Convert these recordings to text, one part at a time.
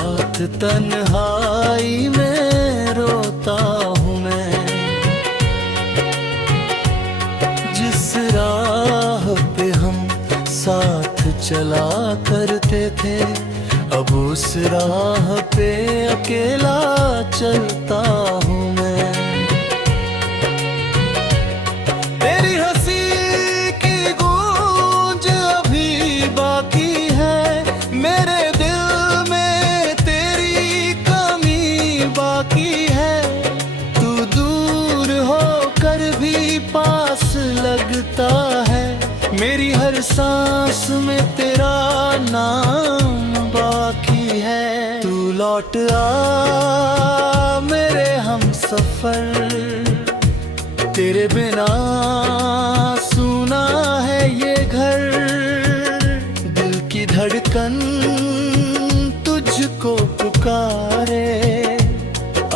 रात तन्हाई में रोता हूँ मैं। जिस राह पे हम साथ चला करते थे, अब उस राह पे अकेला चलता हूँ मैं। तेरी हंसी की गूंज अभी बाकी है, मेरे दिल में तेरी कमी बाकी है। तू दूर होकर भी पास लगता है, मेरी हर सांस में तेरा नाम बाकी है। तू लौट आ मेरे हमसफर, तेरे बिना सूना है ये घर। दिल की धड़कन तुझको पुकारे,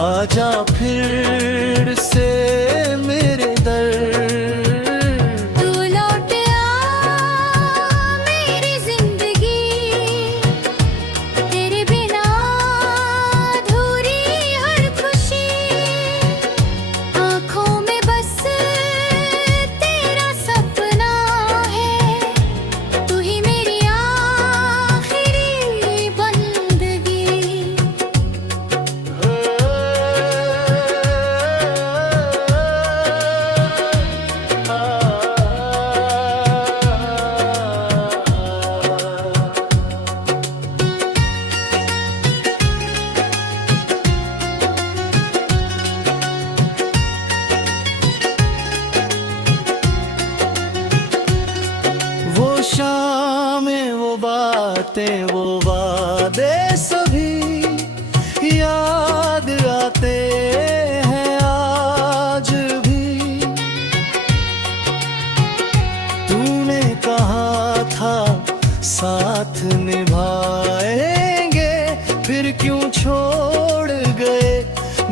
आजा फिर से मेरे दर। शामें वो बातें वो वादे सभी याद आते हैं आज भी। तूने कहा था साथ निभाएंगे, फिर क्यों छोड़ गए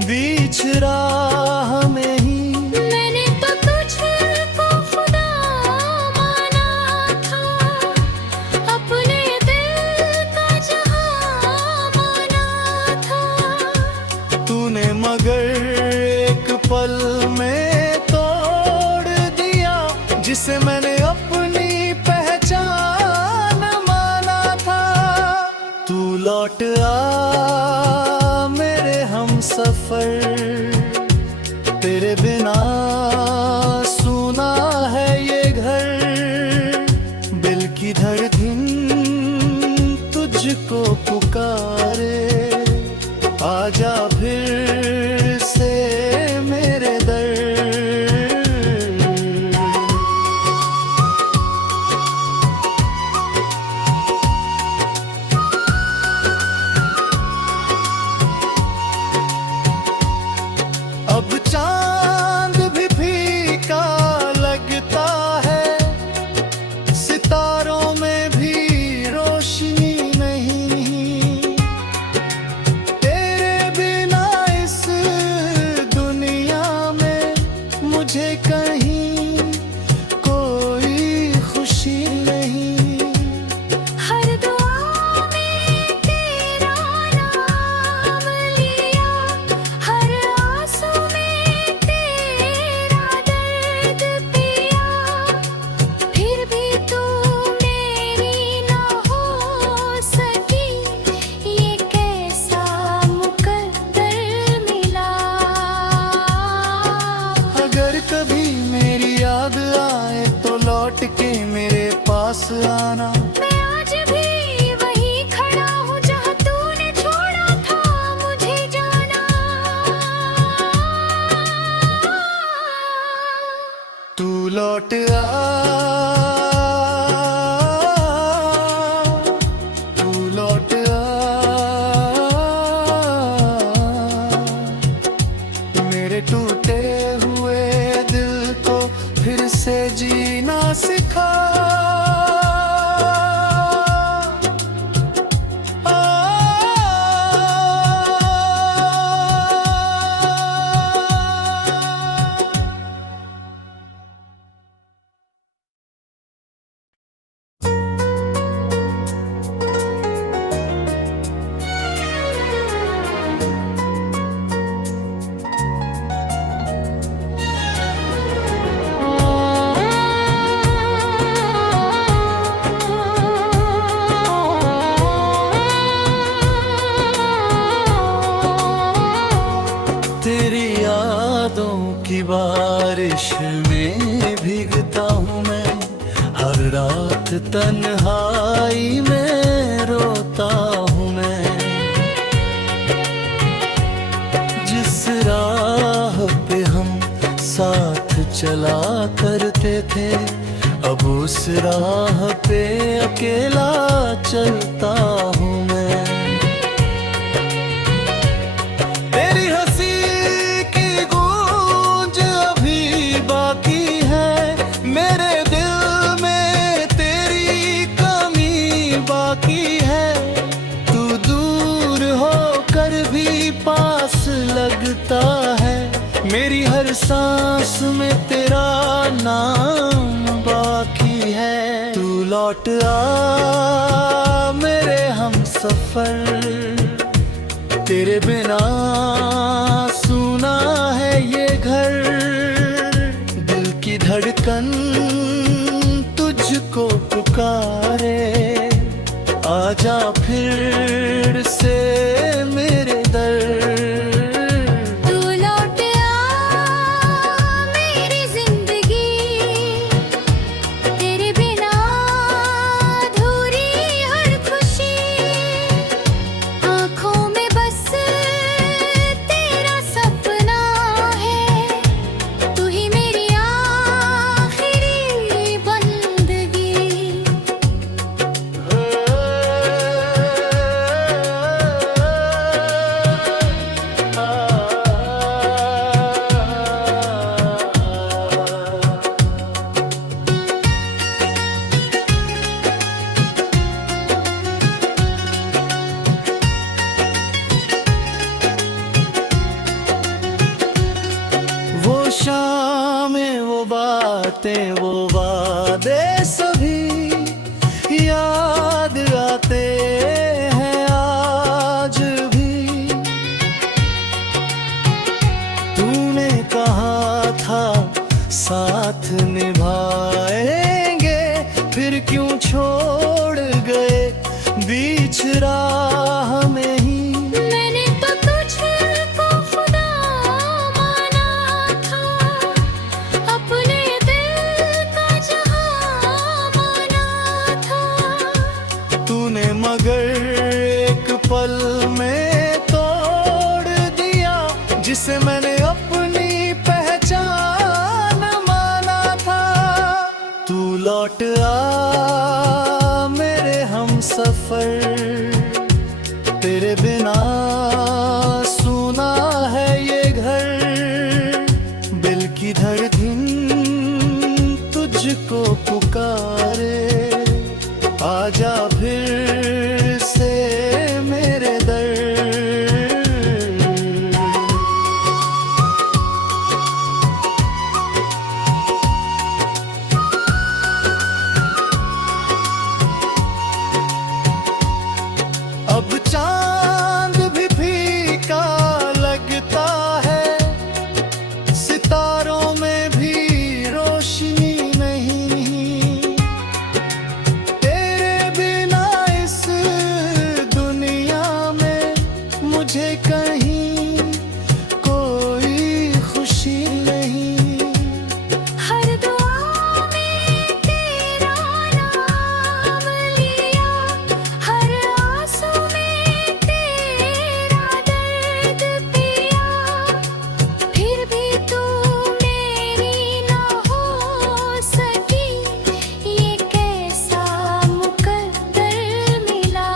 बीच राह में ही। मगर एक पल में तोड़ दिया, जिसे मैंने अपनी पहचान माना था। तू लौट आ मेरे हमसफर, तेरे बिना सूना है ये घर। दिल की धड़कन तुझको पुकारे, आजा फिर से मेरे दर। अब चांद भी फीका लगता है, सितारों में भी रोशनी नहीं। तेरे की बारिश में भीगता हूँ मैं, हर रात तन्हाई में रोता हूँ मैं। जिस राह पे हम साथ चला करते थे, अब उस राह पे अकेला चलता हूँ मैं। तेरी हंसी की गूंज अभी बाकी है, मेरे दिल में तेरी कमी बाकी है। तू दूर होकर भी पास लगता है, मेरी हर सांस में तेरा नाम बाकी है। तू लौट आ मेरे हमसफर, तेरे बिना सूना है ये घर। दिल की धड़कन तुझको पुकारे, आजा फिर से मेरे दर। शामें वो बातें वो वादे सभी याद आते हैं आज भी। तूने कहा था साथ निभाएंगे, फिर क्यों छोड़ गए बीच राह में ही। मगर एक पल में तोड़ दिया, जिसे मैंने अपनी पहचान माना था। तू लौट आ मेरे हमसफर, तेरे बिना सूना है ये घर। दिल की धड़कन तुझको पुकारे, आजा फिर से मेरे दर। अब चांद भी फीका लगता है, सितारों में भी रोशनी नहीं। मुझे कहीं कोई खुशी नहीं। हर दुआ में तेरा नाम लिया, हर आंसू में तेरा दर्द पिया। फिर भी तू मेरी ना हो सकी, ये कैसा मुकद्दर मिला।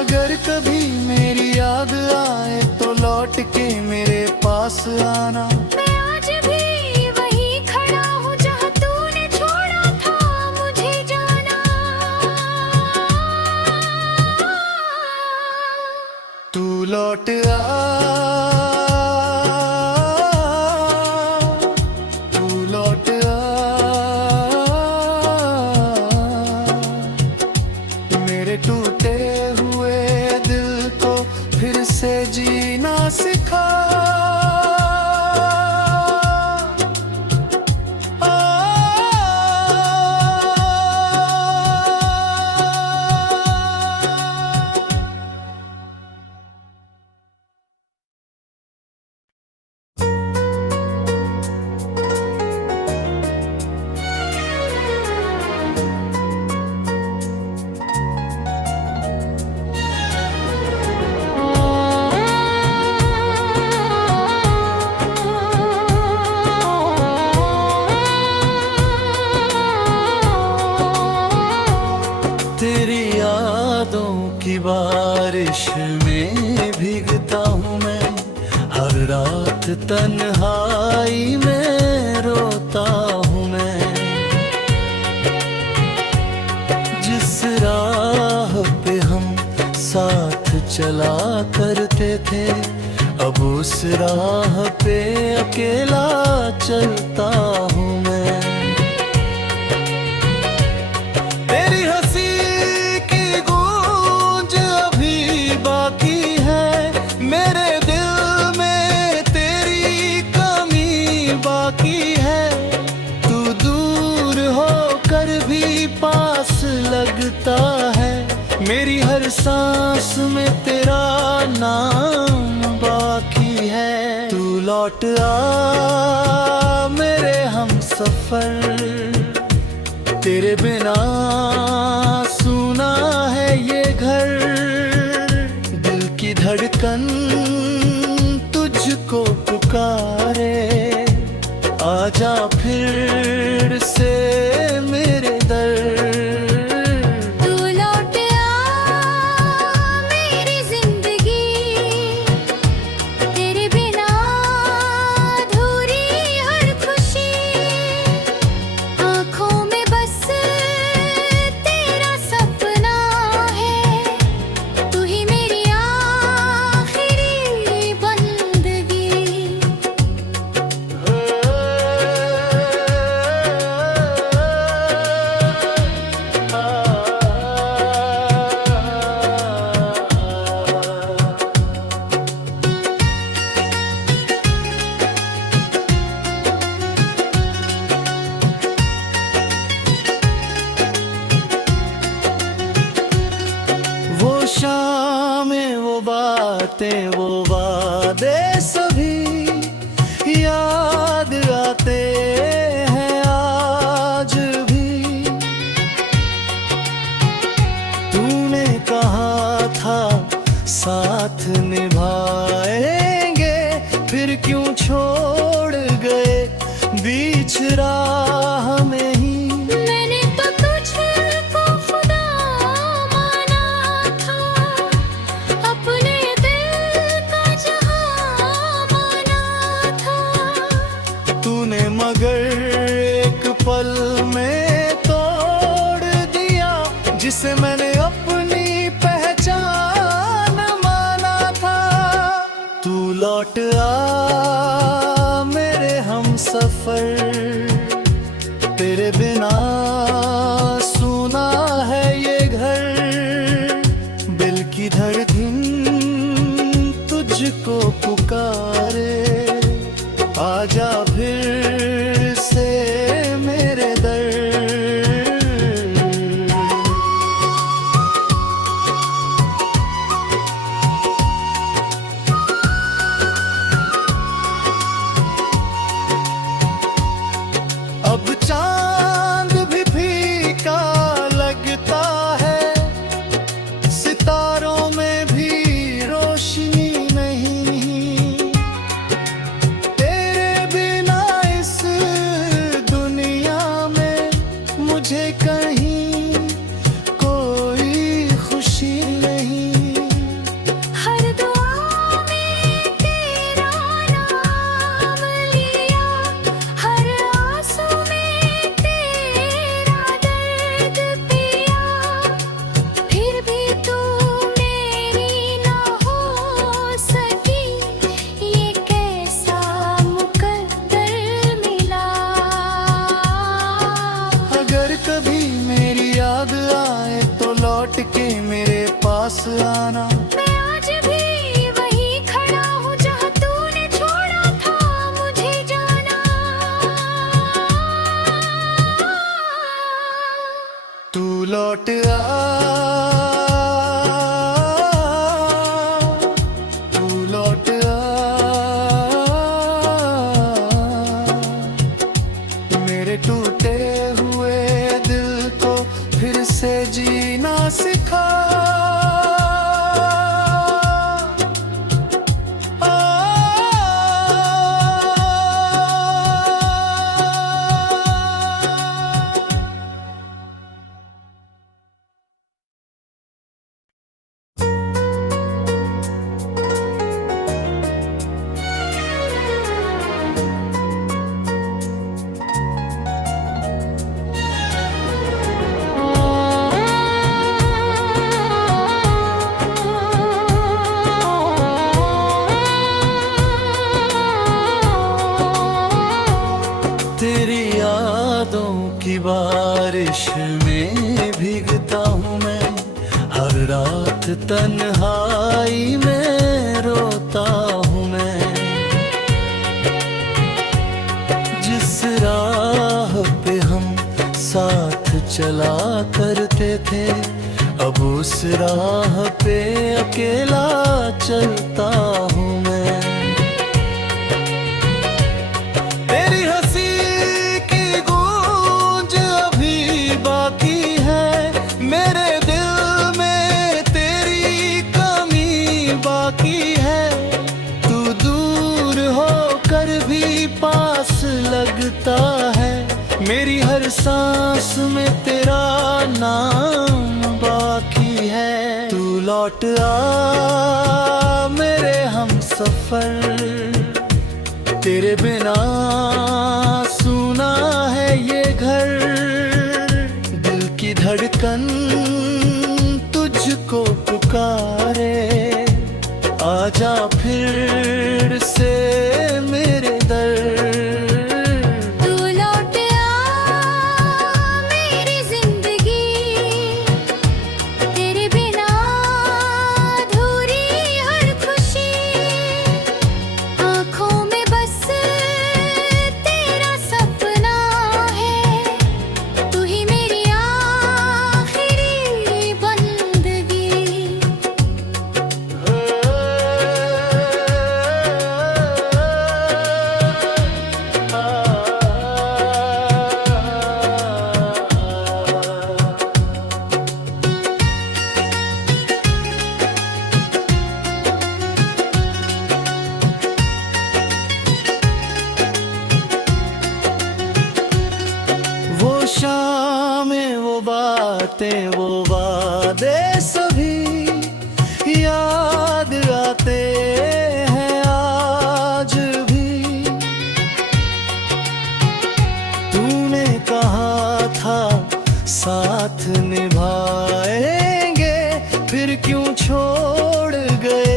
अगर कभी मेरी याद आए तो लौट के मेरे पास आना। मैं आज भी वहीं खड़ा हूँ जहाँ तूने छोड़ा था मुझे जाना। तू लौट आ, तू लौट आ, मेरे टूटे हुए दिल को फिर से जीना सिखा। की बारिश में भीगता हूँ मैं, हर रात तन्हाई में रोता हूँ मैं। जिस राह पे हम साथ चला करते थे, अब उस राह पे अकेला चलता हूँ मैं। तेरी हंसी की गूंज अभी बाकी है, मेरे दिल में तेरी कमी बाकी है। तू दूर होकर भी पास लगता है, मेरी हर सांस में तेरा नाम बाकी है। तू लौट आ मेरे हमसफर, तेरे बिना सुना है ये घर। दिल की धड़कन तुझको पुकारे, आजा फिर से मेरे दर। तू लौट आ मेरी जिंदगी, तेरे बिना अधूरी हर खुशी। आँखों में बस तेरा सपना है, तू ही मेरी आखिरी बंदगी। वो शामें, वो बातें, वो वादे सभी याद आते हैं आज भी। तूने कहा था साथ निभाएंगे, फिर क्यों छोड़ गए बीच राह में ही। मैंने तो तुझको खुदा माना था, अपने दिल का जहां माना था। तूने मगर एक पल में तोड़ दिया, जिसे मैंने अपनी पहचान माना था। तू लौट आ मेरे हमसफर, तेरे बिना सुना है ये घर। दिल की धड़कन तुझको पुकारे, आजा फिर से मेरे दर। अब चांद भी फीका लगता है, सितारों में भी रोशनी नहीं। तेरे बिना इस दुनिया में मुझे कहीं कोई खुशी नहीं। हर दुआ में तेरा नाम लिया, हर आंसू में तेरा दर्द पिया। फिर भी तू मेरी ना हो सकी, ये कैसा मुकद्दर मिला। अगर कभी मेरी याद आए तो लौट के मेरे पास आना। मैं आज भी वहीं खड़ा हूँ जहाँ तूने छोड़ा था मुझे जाना। तू लौट आ, तू लौट आ, मेरे टूटे हुए दिल को फिर से जीना सिखा। तन्हाई में रोता हूँ मैं। जिस राह पे हम साथ चला करते थे, अब उस राह पे अकेला चलता हूँ मैं। तेरी हंसी की गूंज अभी बाकी है, मेरे दिल में तेरी कमी बाकी है। तू दूर होकर भी पास लगता है, मेरी हर सांस में तेरा नाम बाकी है। तू लौट आ मेरे हमसफर, तेरे बिना सूना है ये घर। दिल की धड़कन तुझको पुकारे, आजा फिर से मेरे दर। तू लौट आ मेरी जिंदगी, तेरे बिना अधूरी हर खुशी। आँखों में बस तेरा सपना है, तू ही मेरी आखिरी बंदगी। वो शामें, वो बातें, वो वादे सभी याद आते हैं आज भी। तूने कहा था साथ निभाएंगे, फिर क्यों छोड़ गए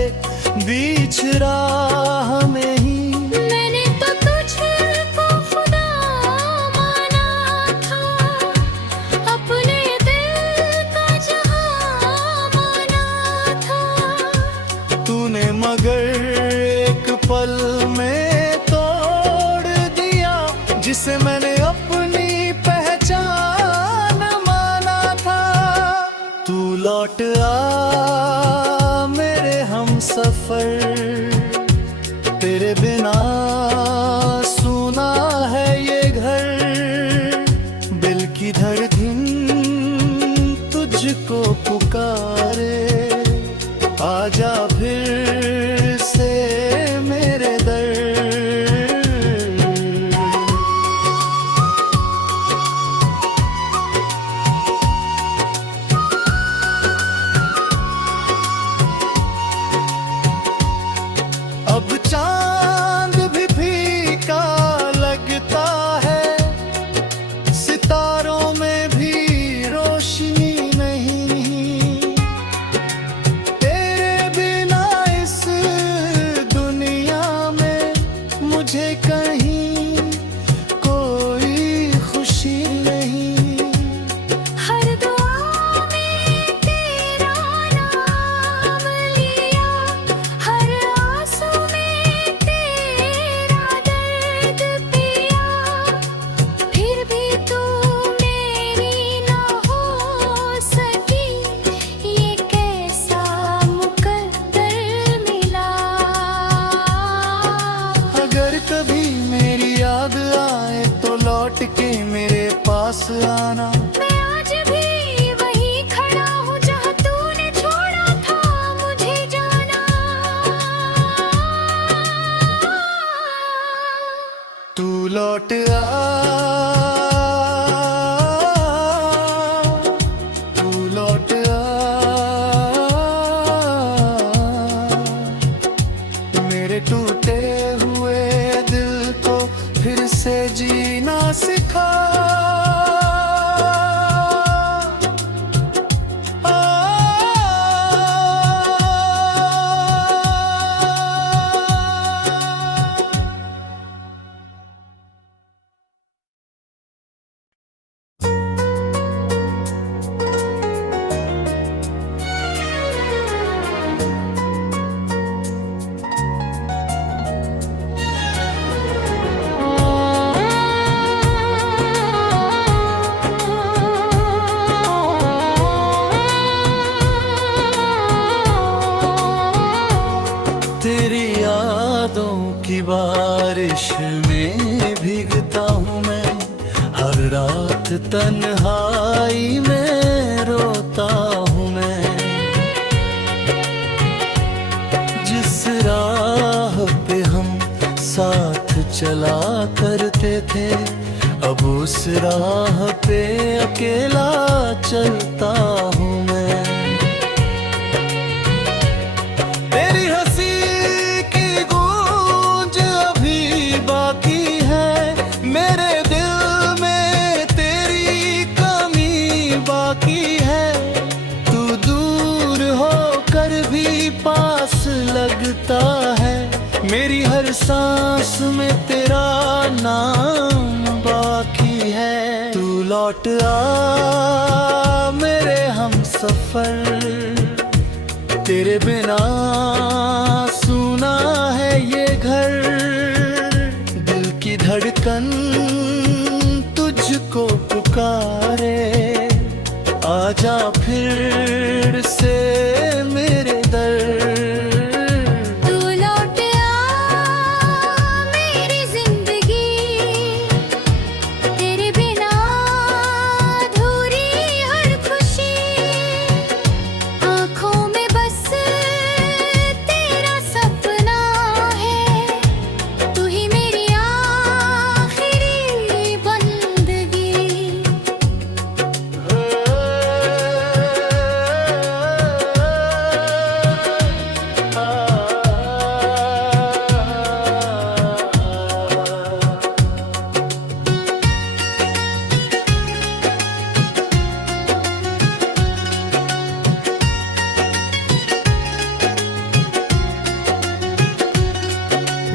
बीच राह में ही। मैंने तो तुझको खुदा माना था, अपने दिल का जहां माना था। तूने मगर एक पल में तोड़ दिया, जिसे मैंने अपनी पहचान माना था। तू लौट आ मेरे हमसफर, तेरे बिना सूना है ये घर। दिल की धड़कन तुझको पुकारे, आजा फिर से मेरे दर। अब चांद भी फीका लगता है, सितारों में भी रोशनी नहीं। तेरे बिना इस दुनिया में मुझे कहीं कोई खुशी नहीं। हर दुआ में तेरा नाम लिया, हर आंसू में तेरा दर्द पिया। फिर भी तू मेरी ना हो सकी, ये कैसा मुकद्दर मिला। अगर कभी मेरी याद आए तो लौट के मेरे पास आना। मैं आज भी वहीं खड़ा हूँ जहाँ तूने छोड़ा था मुझे जाना। तू लौट आ, तू लौट आ, मेरे टूटे हुए दिल को फिर से जीना सिखा। तेरी यादों की बारिश में भीगता हूँ मैं, हर रात तन्हाई में रोता हूँ मैं। जिस राह पे हम साथ चला करते थे, अब उस राह पे अकेला चलता हूँ मैं। तेरी हंसी की गूंज अभी बाकी है, मेरे दिल में तेरी कमी बाकी है। तू दूर होकर भी पास लगता है, मेरी हर सांस में तेरा नाम बाकी है। तू लौट आ मेरे हमसफर, तेरे बिना सुना है ये घर। दिल की धड़कन तुझको पुकारे, आजा फिर से मेरे दर। तू लौट आ मेरी जिंदगी, तेरे बिना अधूरी हर खुशी। आँखों में बस तेरा सपना है, तू ही मेरी आखिरी बंदगी।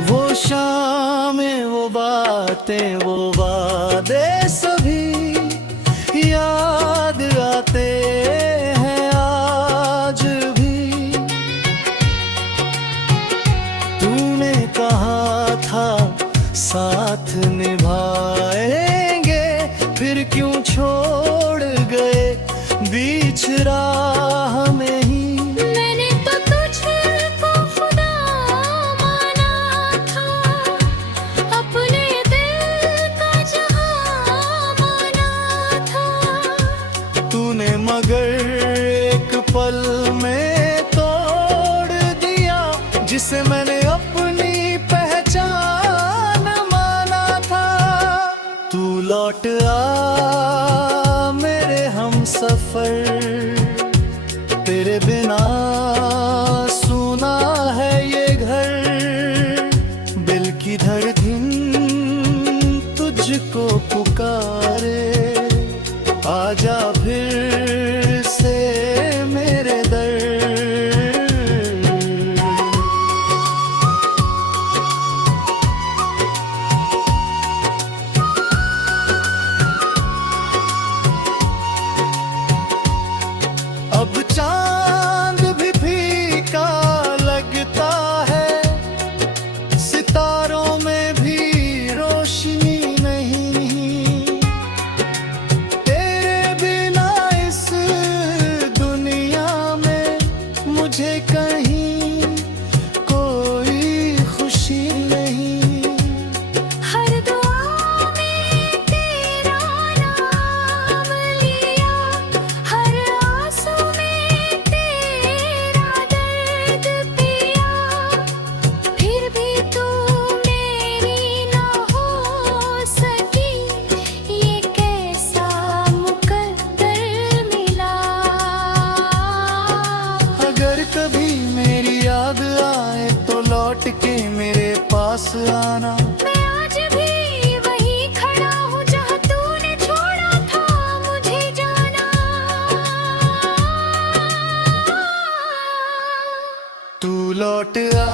वो शामें, वो बातें, वो वादे सभी याद आते हैं आज भी। तूने कहा था साथ निभाएंगे, फिर क्यों छोड़ गए बीच राह में ही। मैंने तो तुझको खुदा माना था, अपने दिल का जहां माना था। तूने मगर एक पल में तोड़ दिया, जिसे मैंने अपनी पहचान माना था। तू लौट आ मेरे हमसफर, तेरे बिना सुना है ये घर। दिल की धड़कन तुझको पुकारे, आजा फिर से मेरे दर। अब चांद भी फीका लगता है, सितारों में भी रोशनी नहीं। तेरे बिना इस दुनिया में मुझे कहीं कोई खुशी नहीं। हर दुआ में तेरा नाम लिया, हर आंसू में तेरा दर्द पिया। फिर भी तू मेरी ना हो सकी, ये कैसा मुकद्दर मिला। अगर कभी मेरी याद आए तो लौट के मेरे पास आना। मैं आज भी वहीं खड़ा हूँ जहाँ तूने छोड़ा था मुझे जाना। तू लौट आ,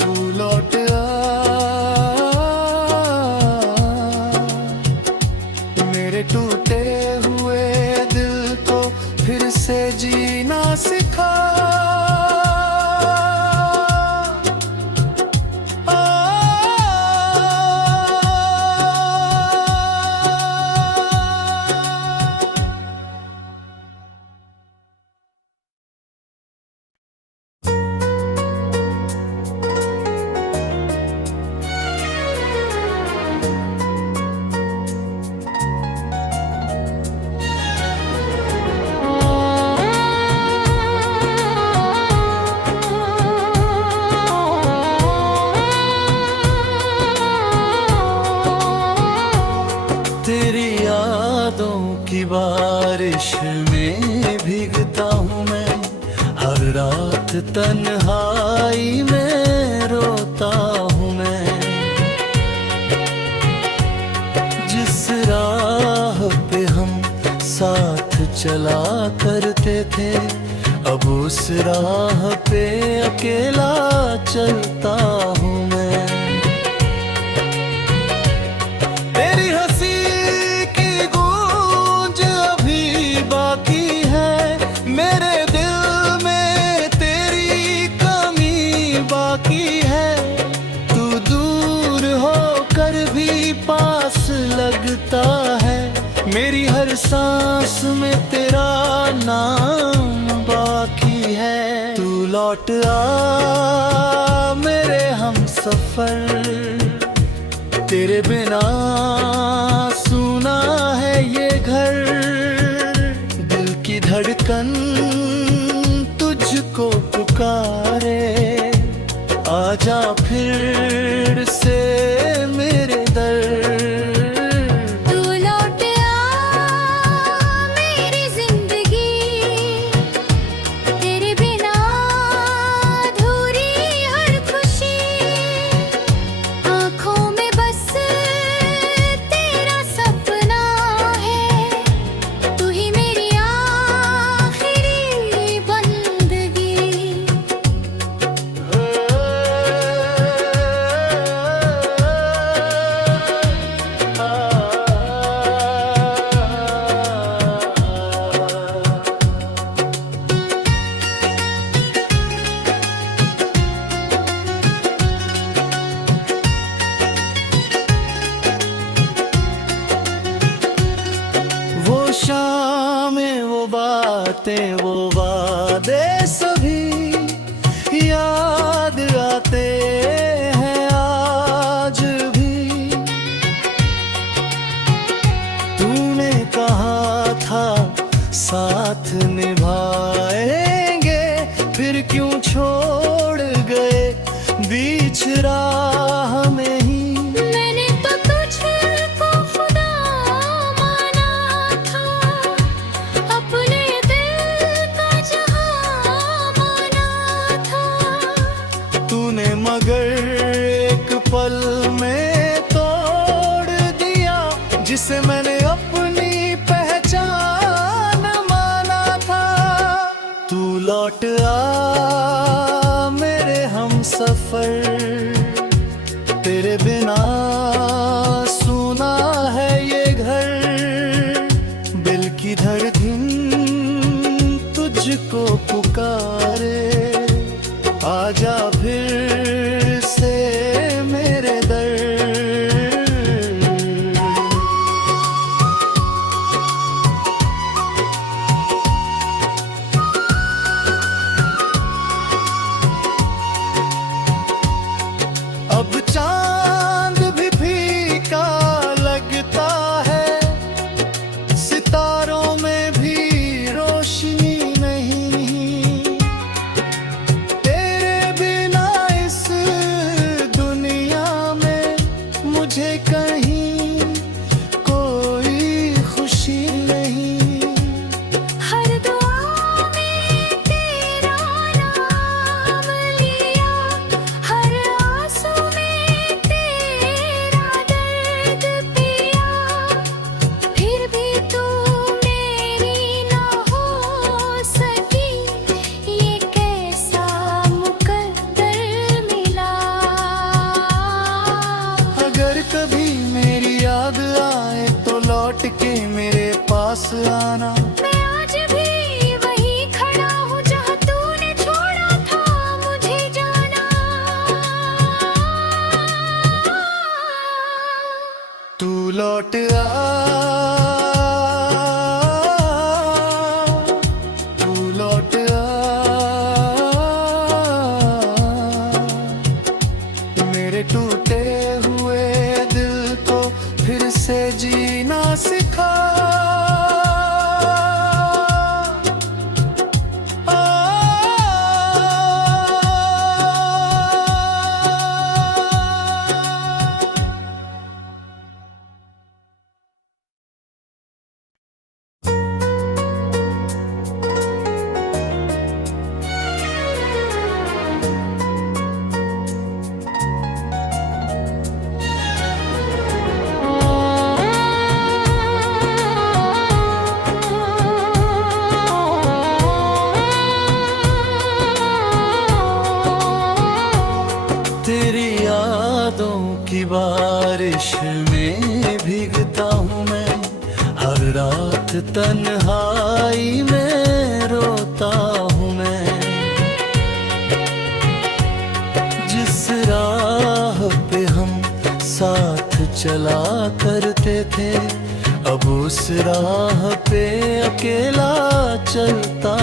तू लौट आ मेरे टूटे हुए दिल को से जीना सिखा। तेरी यादों की बारिश में भीगता हूँ मैं, हर रात तन्हाई में रोता हूँ मैं। जिस राह पे हम साथ चला करते थे, अब उस राह पे अकेला चलता हूँ मैं। तेरी हंसी की गूंज अभी बाकी है, मेरे दिल में तेरी कमी बाकी है। तू दूर होकर भी पास लगता है, मेरी हर सांस में तेरा नाम बाकी है। तू लौट आ मेरे हमसफर, तेरे बिना सुना है ये घर। दिल की धड़कन तुझको पुकारे, आजा फिर से मेरे दर। तू लौट आ मेरी जिंदगी, तेरे बिना अधूरी हर खुशी। आँखों में बस तेरा सपना है, तू ही मेरी आखिरी बंदगी। वो शामें, वो बातें, वो वादे सभी याद आते हैं आज भी। तूने कहा था साथ निभाएंगे, फिर क्यों छोड़ गए बीच राह में ही। मैंने तो तुझको खुदा माना था, अपने दिल का जहां माना था। तूने मगर एक पल में तोड़ दिया, जिसे मैंने अपनी पहचान माना था। तू लौट आ मेरे हमसफर, तेरे बिना सुना है ये घर। दिल की धड़कन तुझको पुकारे, आजा फिर से मेरे दर। बारिश में भीगता हूँ मैं, हर रात तन्हाई में रोता हूँ मैं। जिस राह पे हम साथ चला करते थे, अब उस राह पे अकेला चलता